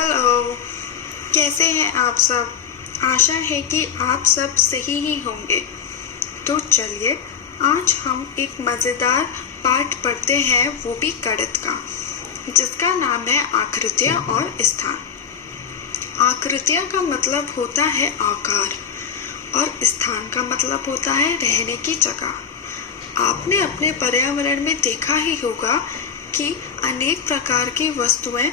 Hello, कैसे हैं आप सब। आशा है कि आप सब सही ही होंगे। तो चलिए आज हम एक मज़ेदार पाठ पढ़ते हैं, वो भी गणित का, जिसका नाम है आकृतियाँ और स्थान। आकृतियाँ का मतलब होता है आकार और स्थान का मतलब होता है रहने की जगह। आपने अपने पर्यावरण में देखा ही होगा कि अनेक प्रकार की वस्तुएं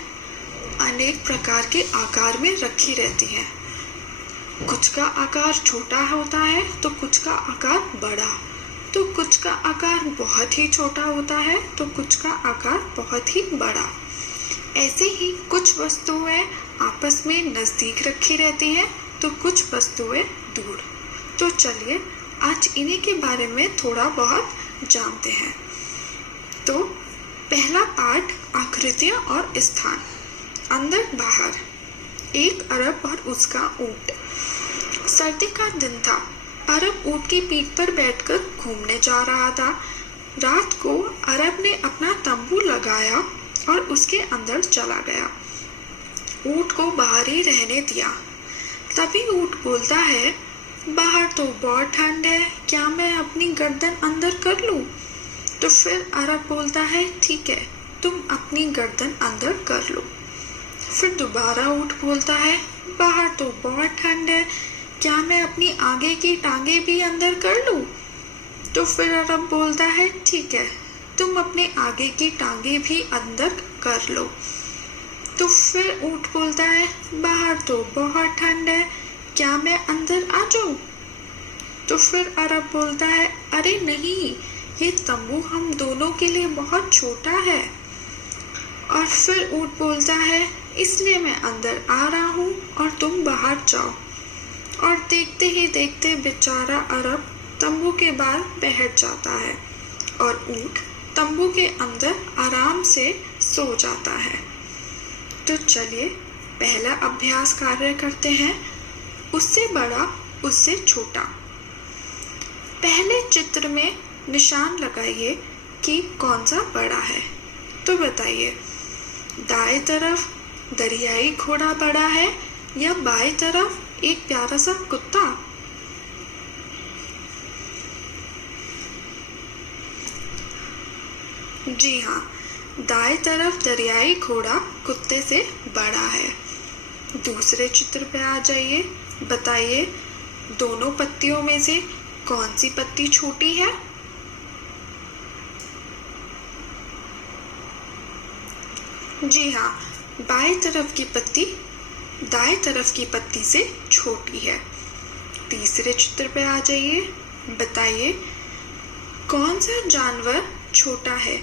अनेक प्रकार के आकार में रखी रहती हैं। कुछ का आकार छोटा होता है तो कुछ का आकार बड़ा, तो कुछ का आकार बहुत ही छोटा होता है तो कुछ का आकार बहुत ही बड़ा। ऐसे ही कुछ वस्तुएं आपस में नज़दीक रखी रहती हैं तो कुछ वस्तुएं दूर। तो चलिए आज इन्हीं के बारे में थोड़ा बहुत जानते हैं। तो पहला पाठ आकृतियाँ और स्थान। अंदर बाहर, एक अरब और उसका ऊंट। सर्दी का दिन था। अरब ऊंट की पीठ पर बैठकर घूमने जा रहा था। रात को अरब ने अपना तंबू लगाया और उसके अंदर चला गया। ऊंट को बाहर ही रहने दिया। तभी ऊंट बोलता है, बाहर तो बहुत ठंड है, क्या मैं अपनी गर्दन अंदर कर लूं? तो फिर अरब बोलता है, ठीक है, तुम अपनी गर्दन अंदर कर लो। फिर दोबारा ऊंट बोलता है, बाहर तो बहुत ठंड है, क्या मैं अपनी आगे की टांगे भी अंदर कर लूं? तो फिर अरब बोलता है, ठीक है, तुम अपने आगे की टांगे भी अंदर कर लो। तो फिर ऊंट बोलता है, बाहर तो बहुत ठंड है, क्या मैं अंदर आ जाऊं? तो फिर अरब बोलता है, अरे नहीं, ये तंबू हम दोनों के लिए बहुत छोटा है। और फिर ऊंट बोलता है, इसलिए मैं अंदर आ रहा हूँ और तुम बाहर जाओ। और देखते ही देखते बेचारा अरब तंबू के बाहर बैठ जाता है और ऊंट तंबू के अंदर आराम से सो जाता है। तो चलिए पहला अभ्यास कार्य करते हैं, उससे बड़ा उससे छोटा। पहले चित्र में निशान लगाइए कि कौन सा बड़ा है। तो बताइए, दाएं तरफ दरियाई घोड़ा बड़ा है या बाएं तरफ एक प्यारा सा कुत्ता? जी हाँ, दाएं तरफ दरियाई घोड़ा कुत्ते से बड़ा है। दूसरे चित्र पे आ जाइए, बताइए दोनों पत्तियों में से कौन सी पत्ती छोटी है? जी हाँ, बाएं तरफ की पत्ती दाएं तरफ की पत्ती से छोटी है। तीसरे चित्र पे आ जाइए, बताइए कौन सा जानवर छोटा है,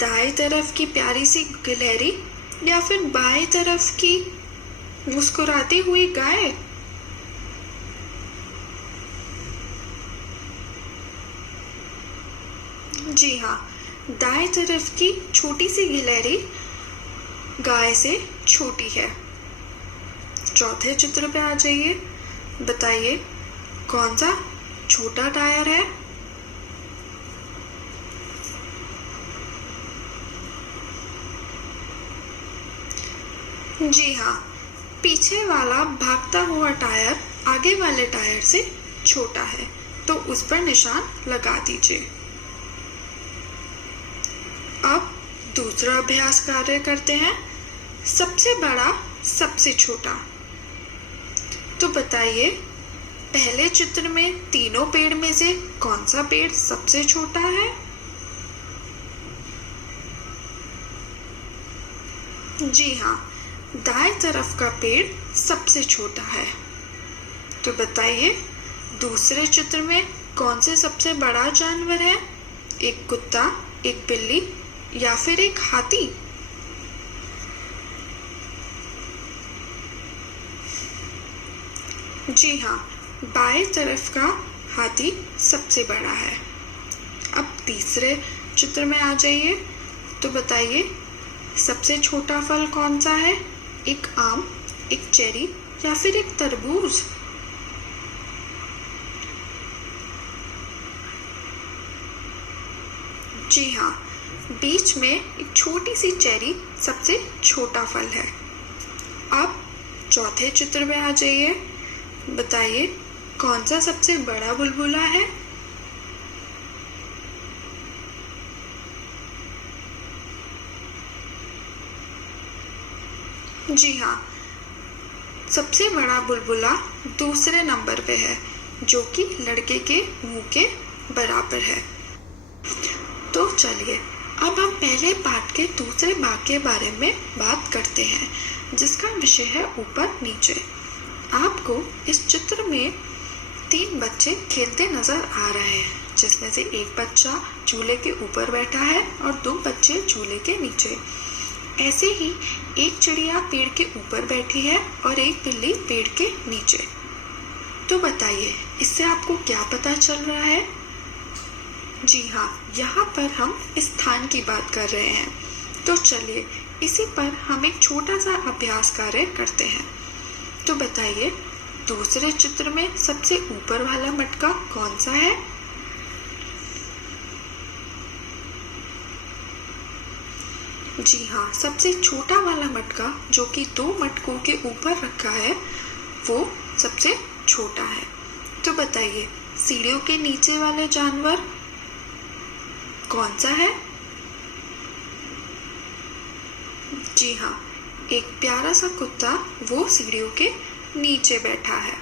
दाएं तरफ की प्यारी सी गिलहरी या फिर बाएं तरफ की मुस्कुराती हुई गाय? जी हाँ, दाएं तरफ की छोटी सी गिलहरी गाय से छोटी है। चौथे चित्र पे आ जाइए, बताइए कौन सा छोटा टायर है? जी हाँ, पीछे वाला भागता हुआ टायर आगे वाले टायर से छोटा है, तो उस पर निशान लगा दीजिए। अब दूसरा अभ्यास कार्य करते हैं, सबसे बड़ा सबसे छोटा। तो बताइए, पहले चित्र में तीनों पेड़ में से कौन सा पेड़ सबसे छोटा है? जी हाँ, दाएं तरफ का पेड़ सबसे छोटा है। तो बताइए, दूसरे चित्र में कौन से सबसे बड़ा जानवर है? एक कुत्ता, एक बिल्ली या फिर एक हाथी? जी हाँ, बाएं तरफ का हाथी सबसे बड़ा है। अब तीसरे चित्र में आ जाइए, तो बताइए सबसे छोटा फल कौन सा है? एक आम, एक चेरी या फिर एक तरबूज? जी हाँ, बीच में एक छोटी सी चेरी सबसे छोटा फल है। अब चौथे चित्र में आ जाइए। बताइए कौन सा सबसे बड़ा बुलबुला है? जी हाँ, सबसे बड़ा बुलबुला दूसरे नंबर पे है, जो कि लड़के के मुंह के बराबर है। तो चलिए अब हम पहले पाठ के दूसरे भाग के बारे में बात करते हैं, जिसका विषय है ऊपर नीचे। आपको इस चित्र में 3 बच्चे खेलते नजर आ रहे हैं, जिसमें से एक बच्चा झूले के ऊपर बैठा है और 2 बच्चे झूले के नीचे। ऐसे ही एक चिड़िया पेड़ के ऊपर बैठी है और एक बिल्ली पेड़ के नीचे। तो बताइए इससे आपको क्या पता चल रहा है? जी हाँ, यहाँ पर हम स्थान की बात कर रहे हैं। तो चलिए इसी पर हम एक छोटा सा अभ्यास कार्य करते हैं। तो बताइए दूसरे चित्र में सबसे ऊपर वाला मटका कौन सा है? जी हाँ, सबसे छोटा वाला मटका जो कि 2 मटकों के ऊपर रखा है वो सबसे छोटा है। तो बताइए सीढ़ियों के नीचे वाले जानवर कौन सा है? जी हाँ, एक प्यारा सा कुत्ता वो सीढ़ियों के नीचे बैठा है।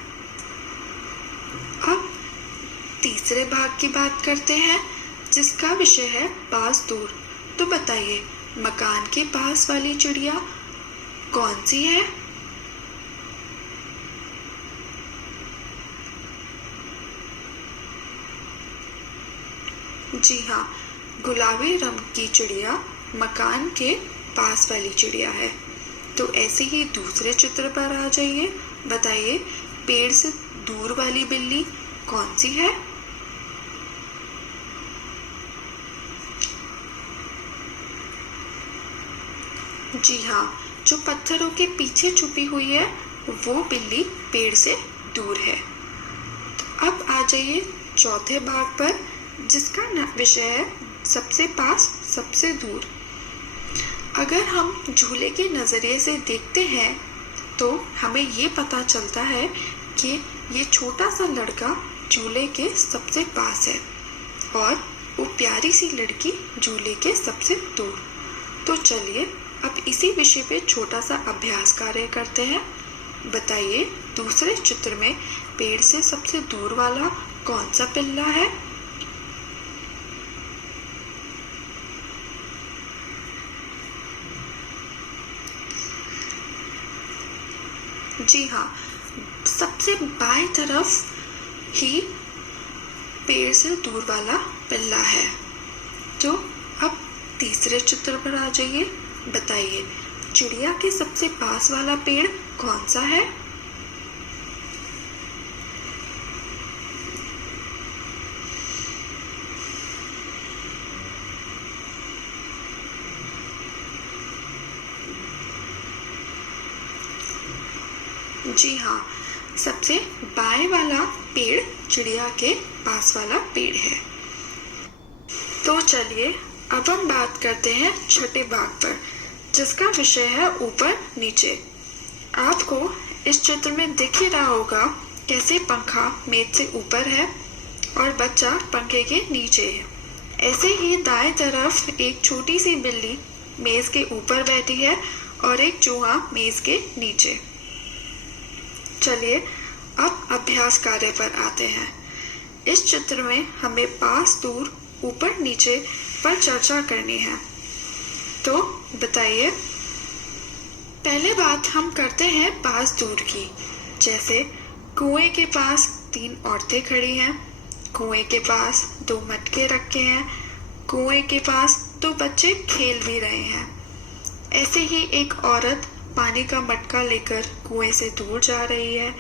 अब तीसरे भाग की बात करते हैं, जिसका विषय है पास दूर। तो बताइए मकान के पास वाली चिड़िया कौन सी है? जी हाँ, गुलाबी रंग की चिड़िया मकान के पास वाली चिड़िया है। तो ऐसे ही दूसरे चित्र पर आ जाइए। बताइए पेड़ से दूर वाली बिल्ली कौन सी है? जी हाँ, जो पत्थरों के पीछे छुपी हुई है वो बिल्ली पेड़ से दूर है। तो अब आ जाइए चौथे भाग पर, जिसका विषय है सबसे पास सबसे दूर। अगर हम झूले के नजरिए से देखते हैं तो हमें ये पता चलता है कि ये छोटा सा लड़का झूले के सबसे पास है और वो प्यारी सी लड़की झूले के सबसे दूर। तो चलिए अब इसी विषय पे छोटा सा अभ्यास कार्य करते हैं। बताइए दूसरे चित्र में पेड़ से सबसे दूर वाला कौन सा पिल्ला है? जी हाँ, सबसे बाएं तरफ ही पेड़ से दूर वाला पिल्ला है। तो अब तीसरे चित्र पर आ जाइए। बताइए चिड़िया के सबसे पास वाला पेड़ कौन सा है? जी हाँ, सबसे बाएं वाला पेड़ चिड़िया के पास वाला पेड़ है। तो चलिए अब हम बात करते हैं छठे भाग पर, जिसका विषय है ऊपर नीचे। आपको इस चित्र में दिख ही रहा होगा कैसे पंखा मेज से ऊपर है और बच्चा पंखे के नीचे है। ऐसे ही दाएं तरफ एक छोटी सी बिल्ली मेज के ऊपर बैठी है और एक चूहा मेज के नीचे। चलिए अब अभ्यास कार्य पर आते हैं। इस चित्र में हमें पास दूर ऊपर नीचे पर चर्चा करनी है। तो बताइए, पहले बात हम करते हैं पास दूर की। जैसे कुएं के पास 3 औरतें खड़ी हैं, कुएं के पास 2 मटके रखे हैं, कुएं के पास 2 बच्चे खेल भी रहे हैं। ऐसे ही एक औरत पानी का मटका लेकर कुएं से दूर जा रही है,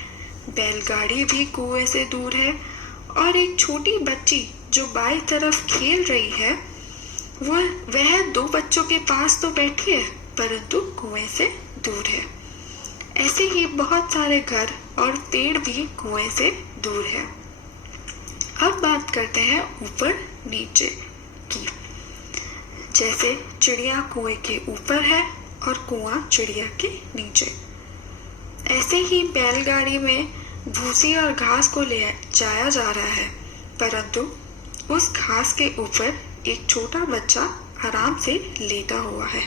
बैलगाड़ी भी कुएं से दूर है और एक छोटी बच्ची जो बाईं तरफ खेल रही है वह 2 बच्चों के पास तो बैठी है परंतु कुएं से दूर है। ऐसे ही बहुत सारे घर और पेड़ भी कुएं से दूर है। अब बात करते हैं ऊपर नीचे की। जैसे चिड़िया कुएं के ऊपर है और कुआं चिड़िया के नीचे। ही बैलगाड़ी में भूसी और घास को ले जाया जा रहा है, परंतु उस घास के ऊपर एक छोटा बच्चा आराम से लेटा हुआ है।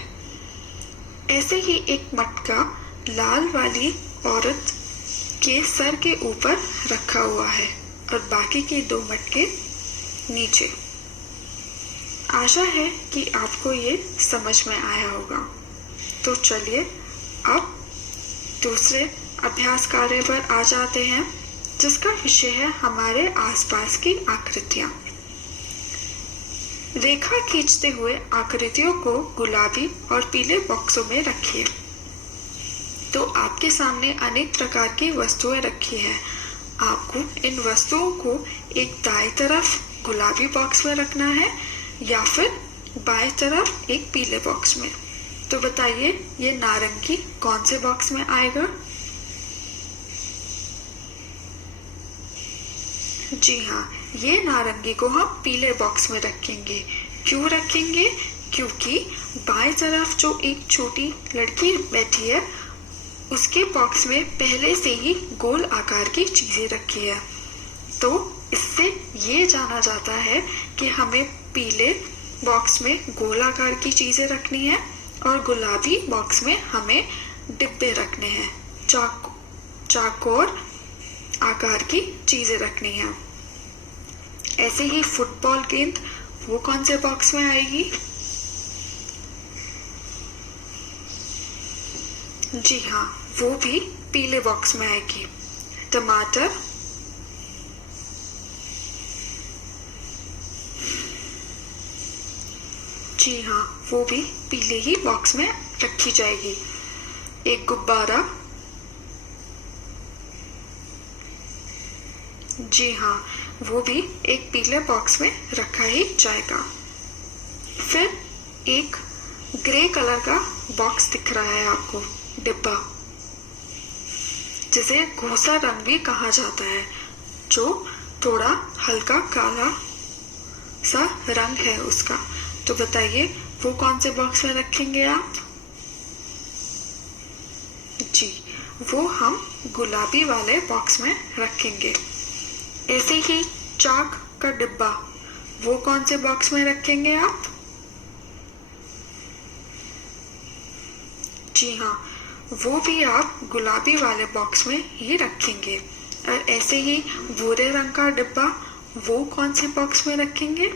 ऐसे ही एक मटका लाल वाली औरत के सर के ऊपर रखा हुआ है और बाकी के 2 मटके नीचे। आशा है कि आपको ये समझ में आया होगा। तो चलिए अब दूसरे अभ्यास कार्य पर आ जाते हैं, जिसका विषय है हमारे आसपास की आकृतियां। रेखा खींचते हुए आकृतियों को गुलाबी और पीले बॉक्सों में रखिए। तो आपके सामने अनेक प्रकार की वस्तुएं रखी हैं। आपको इन वस्तुओं को एक दाएं तरफ गुलाबी बॉक्स में रखना है या फिर बाएं तरफ एक पीले बॉक्स में। तो बताइए ये नारंगी कौन से बॉक्स में आएगा? जी हाँ, ये नारंगी को हम पीले बॉक्स में रखेंगे। क्यों रखेंगे? क्योंकि बाएं तरफ जो एक छोटी लड़की बैठी है उसके बॉक्स में पहले से ही गोल आकार की चीजें रखी है। तो इससे ये जाना जाता है कि हमें पीले बॉक्स में गोल आकार की चीजें रखनी है और गुलाबी बॉक्स में हमें डिब्बे रखने हैं, चाकोर आकार की चीजें रखनी है। ऐसे ही फुटबॉल गेंद वो कौन से बॉक्स में आएगी? जी हाँ, वो भी पीले बॉक्स में आएगी। टमाटर, जी हाँ, वो भी पीले ही बॉक्स में रखी जाएगी। एक गुब्बारा, जी हाँ, वो भी एक पीले बॉक्स में रखा ही जाएगा। फिर एक ग्रे कलर का बॉक्स दिख रहा है आपको, डिब्बा, जिसे घोसा रंग भी कहा जाता है, जो थोड़ा हल्का काला सा रंग है उसका। तो बताइए वो कौन से बॉक्स में रखेंगे आप? जी, वो हम गुलाबी वाले बॉक्स में रखेंगे। ऐसे ही चाक का डिब्बा, वो कौन से बॉक्स में रखेंगे आप? जी हाँ, वो भी आप गुलाबी वाले बॉक्स में ही रखेंगे। और ऐसे ही भूरे रंग का डिब्बा, वो कौन से बॉक्स में रखेंगे?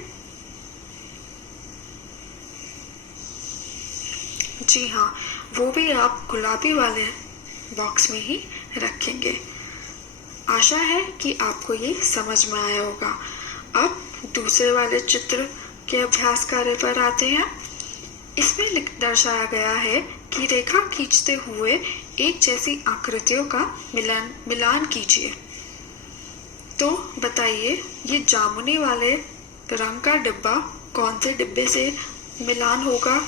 जी हाँ, वो भी आप गुलाबी वाले बॉक्स में ही रखेंगे। आशा है कि आपको ये समझ में आया होगा। अब दूसरे वाले चित्र के अभ्यास कार्य पर आते हैं। इसमें दर्शाया गया है कि रेखा खींचते हुए एक जैसी आकृतियों का मिलान कीजिए। तो बताइए ये जामुनी वाले रंग का डिब्बा कौन से डिब्बे से मिलान होगा?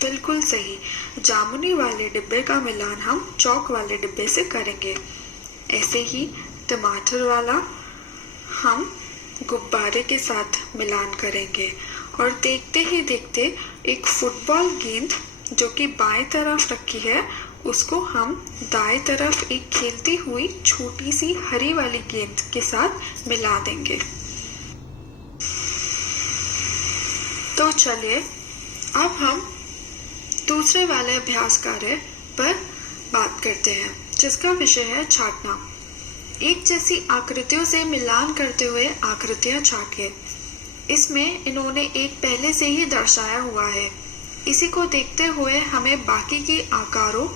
बिल्कुल सही, जामुनी वाले डिब्बे का मिलान हम चौक वाले डिब्बे से करेंगे। ऐसे ही टमाटर वाला हम गुब्बारे के साथ मिलान करेंगे और देखते ही देखते एक फुटबॉल गेंद जो कि बाएं तरफ रखी है उसको हम दाएं तरफ एक खेलती हुई छोटी सी हरी वाली गेंद के साथ मिला देंगे। तो चलिए अब हम दूसरे वाले अभ्यास कार्य पर बात करते हैं, जिसका विषय है छाटना। एक जैसी आकृतियों से मिलान करते हुए आकृतियां छाटिए। इसमें इन्होंने एक पहले से ही दर्शाया हुआ है। इसी को देखते हुए हमें बाकी के आकारों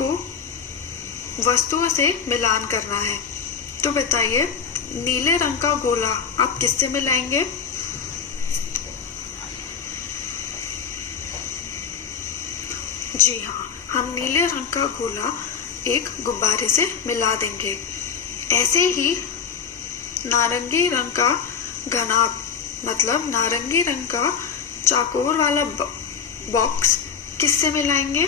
को वस्तुओं से मिलान करना है। तो बताइए नीले रंग का गोला आप किससे मिलाएंगे? जी हाँ, हम नीले रंग का गोला एक गुब्बारे से मिला देंगे। ऐसे ही नारंगी रंग का घनाभ मतलब नारंगी रंग का चाकोर वाला बॉक्स किससे मिलाएंगे?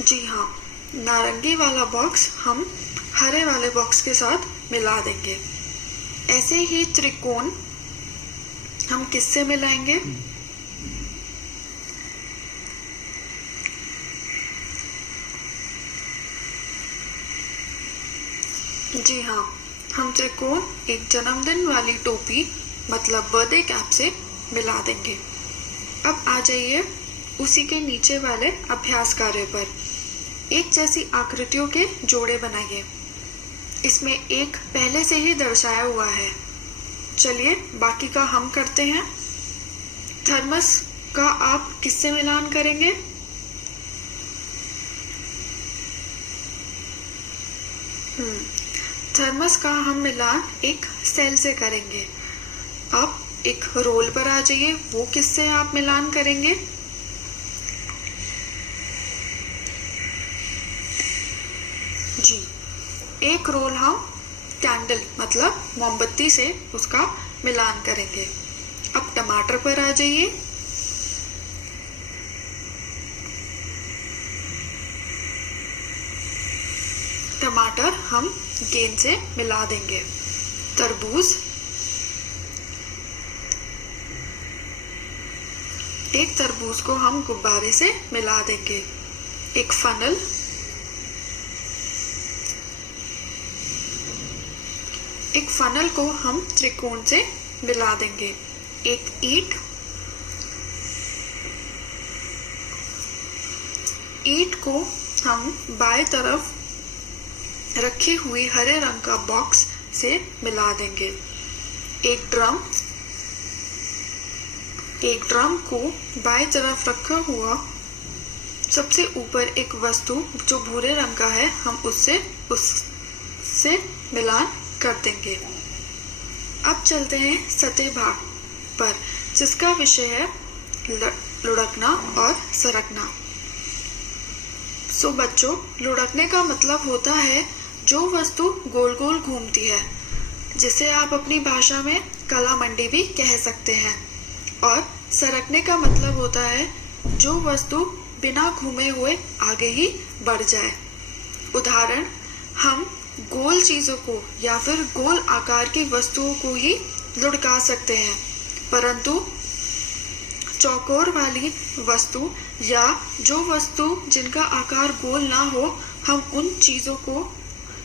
जी हाँ, नारंगी वाला बॉक्स हम हरे वाले बॉक्स के साथ मिला देंगे। ऐसे ही त्रिकोण हम किससे मिलाएंगे? जी हाँ, हम त्रिकोण एक जन्मदिन वाली टोपी मतलब बर्थडे कैप से मिला देंगे। अब आ जाइए उसी के नीचे वाले अभ्यास कार्य पर। एक जैसी आकृतियों के जोड़े बनाइए। इसमें एक पहले से ही दर्शाया हुआ है। चलिए बाकी का हम करते हैं। थर्मस का आप किससे मिलान करेंगे? थर्मस का हम मिलान एक सेल से करेंगे। अब एक रोल पर आ जाइए, वो किससे आप मिलान करेंगे? जी, एक रोल हम कैंडल मतलब मोमबत्ती से उसका मिलान करेंगे। अब टमाटर पर आ जाइए। टमाटर हम गेंद से मिला देंगे। तरबूज, एक तरबूज को हम गुब्बारे से मिला देंगे। एक फनल, एक फनल को हम त्रिकोण से मिला देंगे। एक ईंट, ईंट को हम बाएं तरफ रखी हुई हरे रंग का बॉक्स से मिला देंगे। एक ड्रम, एक ड्रम को बाएं तरफ रखा हुआ सबसे ऊपर एक वस्तु जो भूरे रंग का है, हम उससे मिलान कर देंगे। अब चलते हैं सतह भाग पर, जिसका विषय है लुढ़कना और सरकना। सो बच्चों, लुढ़कने का मतलब होता है जो वस्तु गोल गोल घूमती है, जिसे आप अपनी भाषा में कला मंडी भी कह सकते हैं। और सरकने का मतलब होता है जो वस्तु बिना घूमे हुए आगे ही बढ़ जाए। उदाहरण, हम गोल चीजों को या फिर गोल आकार की वस्तुओं को ही लुढ़का सकते हैं, परंतु चौकोर वाली वस्तु या जो वस्तु जिनका आकार गोल ना हो, हम उन चीजों को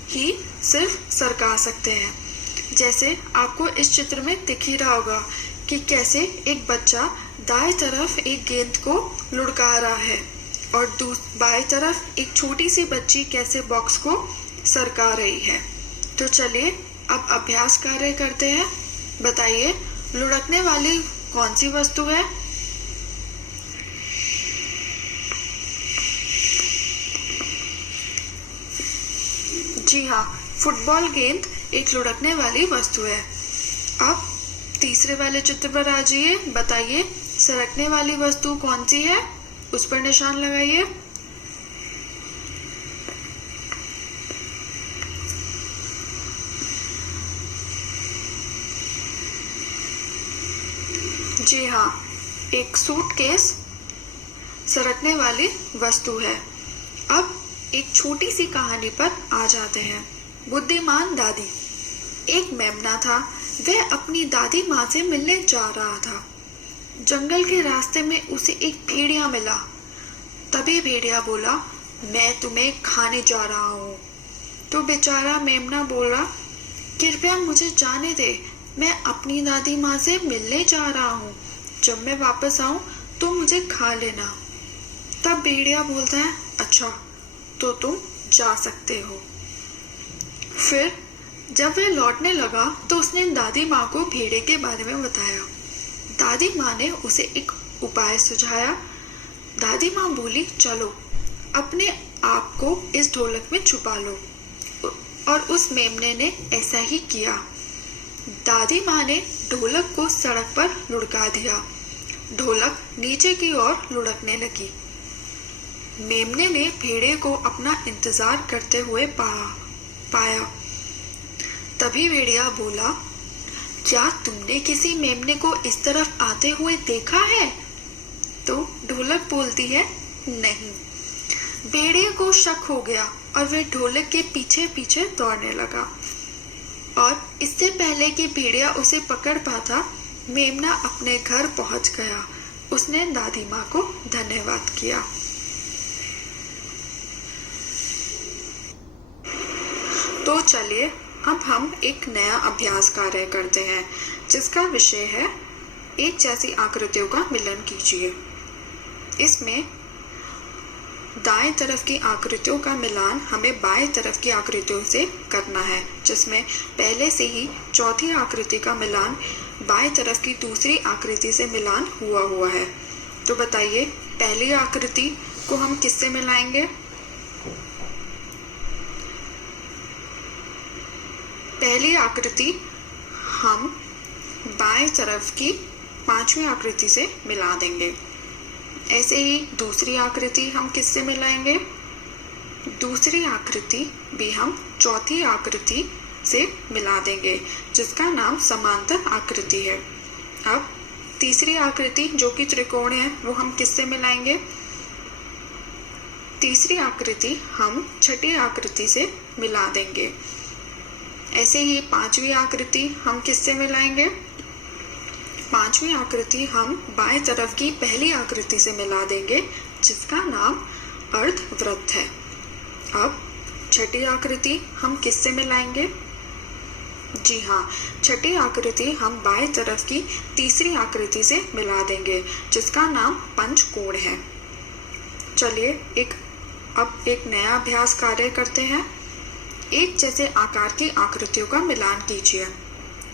ही सिर्फ सरका सकते हैं। जैसे आपको इस चित्र में दिख ही रहा होगा कि कैसे एक बच्चा दाएं तरफ एक गेंद को लुढ़का रहा है और बाएं तरफ एक छोटी सी बच्ची कैसे बॉक्स को सरका रही है। तो चलिए अब अभ्यास कार्य करते हैं। बताइए, लुढ़कने वाली कौन सी वस्तु है? जी हाँ, फुटबॉल गेंद एक लुढ़कने वाली वस्तु है। अब तीसरे वाले चित्र पर आ जाइए। बताइए, सरकने वाली वस्तु कौन सी है? उस पर निशान लगाइए। जी हाँ, एक सूटकेस सरकने वाली वस्तु है। अब एक छोटी सी कहानी पर आ जाते हैं। बुद्धिमान दादी। एक मेमना था, वह अपनी दादी माँ से मिलने जा रहा था। जंगल के रास्ते में उसे एक भेड़िया मिला। तभी भेड़िया बोला, मैं तुम्हें खाने जा रहा हूँ। तो बेचारा मेमना बोला, कृपया मुझे जाने दे, मैं अपनी दादी माँ से मिलने जा रहा हूँ। जब मैं वापस आऊं तो मुझे खा लेना। तब भेड़िया बोलता है, अच्छा तो तुम जा सकते हो। फिर जब वह लौटने लगा तो उसने दादी माँ को भेड़े के बारे में बताया। दादी माँ ने उसे एक उपाय सुझाया। दादी माँ बोली, चलो अपने आप को इस ढोलक में छुपा लो। और उस मेमने ने ऐसा ही किया। दादी माँ ने ढोलक को सड़क पर लुढ़का दिया। ढोलक नीचे की ओर लुढ़कने लगी। मेमने ने भेड़े को अपना इंतजार करते हुए पाया। तभी भेड़िया बोला, क्या तुमने किसी मेमने को इस तरफ आते हुए देखा है? तो ढोलक बोलती है, नहीं। भेड़िए को शक हो गया और वह ढोलक के पीछे पीछे दौड़ने लगा। और इससे पहले कि भेड़िया उसे पकड़ पाता, मेमना अपने घर पहुंच गया। उसने दादी माँ को धन्यवाद किया। तो चलिए अब हम एक नया अभ्यास कार्य करते हैं जिसका विषय है एक जैसी आकृतियों का मिलन कीजिए। इसमें दाएं तरफ की आकृतियों का मिलान हमें बाएं तरफ की आकृतियों से करना है, जिसमें पहले से ही चौथी आकृति का मिलान बाएं तरफ की दूसरी आकृति से मिलान हुआ है। तो बताइए पहली आकृति को हम किससे मिलाएंगे? पहली आकृति हम बाएं तरफ की पांचवी आकृति से मिला देंगे। ऐसे ही दूसरी आकृति हम किससे मिलाएंगे? दूसरी आकृति भी हम चौथी आकृति से मिला देंगे, जिसका नाम समांतर आकृति है। अब तीसरी आकृति जो कि त्रिकोण है वो हम किससे मिलाएंगे? तीसरी आकृति हम छठी आकृति से मिला देंगे। ऐसे ही पांचवी आकृति हम किससे मिलाएंगे? पांचवी आकृति हम बाएं तरफ की पहली आकृति से मिला देंगे, जिसका नाम अर्धवृत्त है। अब छठी आकृति हम किससे मिलाएंगे? जी हाँ, छठी आकृति हम बाएं तरफ की तीसरी आकृति से मिला देंगे, जिसका नाम पंचकोण है। चलिए अब एक नया अभ्यास कार्य करते हैं। एक जैसे आकार की आकृतियों का मिलान कीजिए।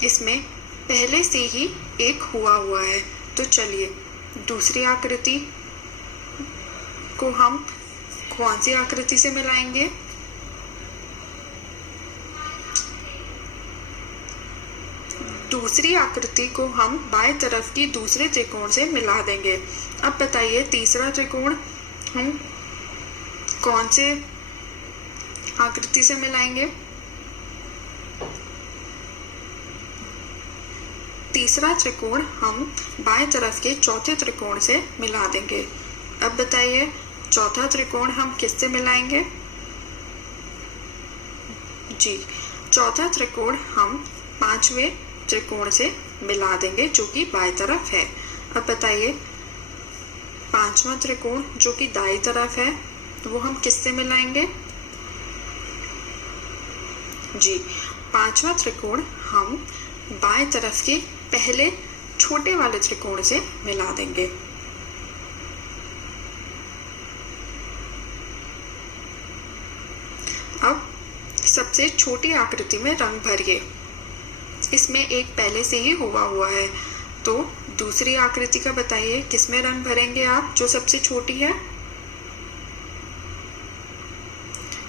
इसमें पहले से ही एक हुआ है। तो चलिए दूसरी आकृति को हम कौन सी आकृति से मिलाएंगे? दूसरी आकृति को हम बाएं तरफ की दूसरे त्रिकोण से मिला देंगे। अब बताइए तीसरा त्रिकोण हम कौन से आकृति से मिलाएंगे? तीसरा त्रिकोण हम बाएं तरफ के चौथे त्रिकोण से मिला देंगे। अब बताइए चौथा त्रिकोण हम किससे मिलाएंगे? जी, चौथा त्रिकोण हम पांचवें त्रिकोण से मिला देंगे, जो कि बाएं तरफ है। अब बताइए पांचवा त्रिकोण जो कि दाईं तरफ है वो हम किससे मिलाएंगे? जी, पांचवा त्रिकोण हम बाएं तरफ के पहले छोटे वाले त्रिकोण से मिला देंगे। अब सबसे छोटी आकृति में रंग भरिए। इसमें एक पहले से ही हुआ है। तो दूसरी आकृति का बताइए किसमें रंग भरेंगे आप, जो सबसे छोटी है?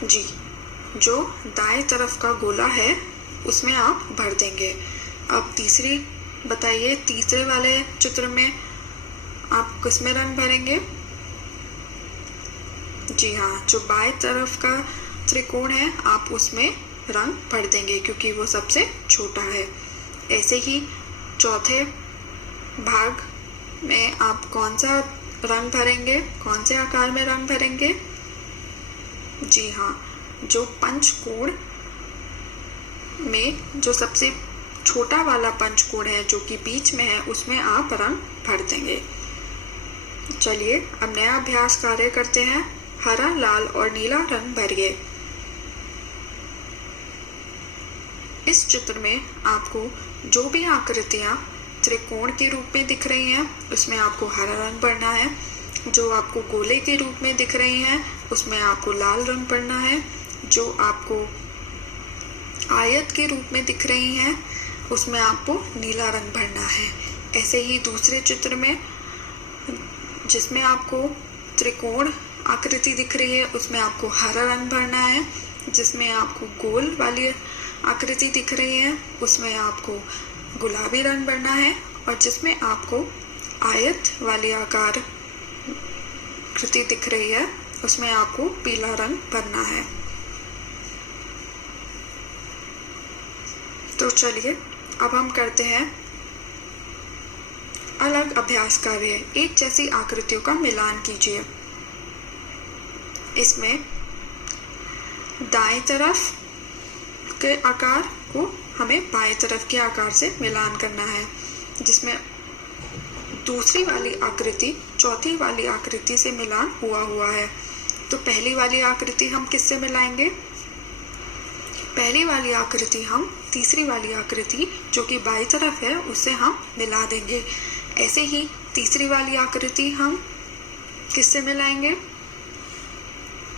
जी, जो दाएं तरफ का गोला है उसमें आप भर देंगे। अब तीसरी बताइए, तीसरे वाले चित्र में आप किसमें रंग भरेंगे? जी हाँ, जो बाएं तरफ का त्रिकोण है आप उसमें रंग भर देंगे क्योंकि वो सबसे छोटा है। ऐसे ही चौथे भाग में आप कौन सा रंग भरेंगे, कौन से आकार में रंग भरेंगे? जी हाँ, जो पंचकोण में जो सबसे छोटा वाला पंचकोण है जो कि बीच में है उसमें आप रंग भर देंगे। चलिए अब नया अभ्यास कार्य करते हैं। हरा, लाल और नीला रंग भरिए। इस चित्र में आपको जो भी आकृतियां त्रिकोण के रूप में दिख रही हैं उसमें आपको हरा रंग भरना है। जो आपको गोले के रूप में दिख रही हैं उसमें आपको लाल रंग भरना है। जो आपको आयत के रूप में दिख रही हैं उसमें आपको नीला रंग भरना है। ऐसे ही दूसरे चित्र में जिसमें आपको त्रिकोण आकृति दिख रही है उसमें आपको हरा रंग भरना है। जिसमें आपको गोल वाली आकृति दिख रही है उसमें आपको गुलाबी रंग भरना है। और जिसमें आपको आयत वाली आकार आकृति दिख रही है उसमें आपको पीला रंग भरना है। तो चलिए अब हम करते हैं अलग अभ्यास कार्य। एक जैसी आकृतियों का मिलान कीजिए। इसमें दाएं तरफ के आकार को हमें बाएं तरफ के आकार से मिलान करना है। जिसमें दूसरी वाली आकृति चौथी वाली आकृति से मिलान हुआ है। तो पहली वाली आकृति हम किससे मिलाएंगे? पहली वाली आकृति हम तीसरी वाली आकृति जो कि बाईं तरफ है उससे हम मिला देंगे। ऐसे ही तीसरी वाली आकृति हम किससे मिलाएंगे?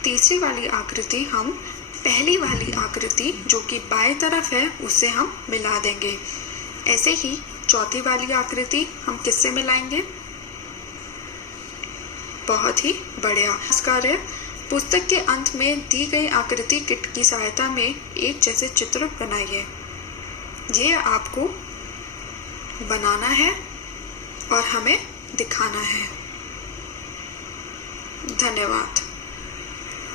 तीसरी वाली आकृति हम पहली वाली आकृति जो कि बाएं तरफ है उससे हम मिला देंगे। ऐसे ही चौथी वाली आकृति हम किससे मिलाएंगे? बहुत ही बढ़िया। कार्य पुस्तक के अंत में दी गई आकृति किट की सहायता में एक जैसे चित्र बनाइए। ये आपको बनाना है और हमें दिखाना है। धन्यवाद।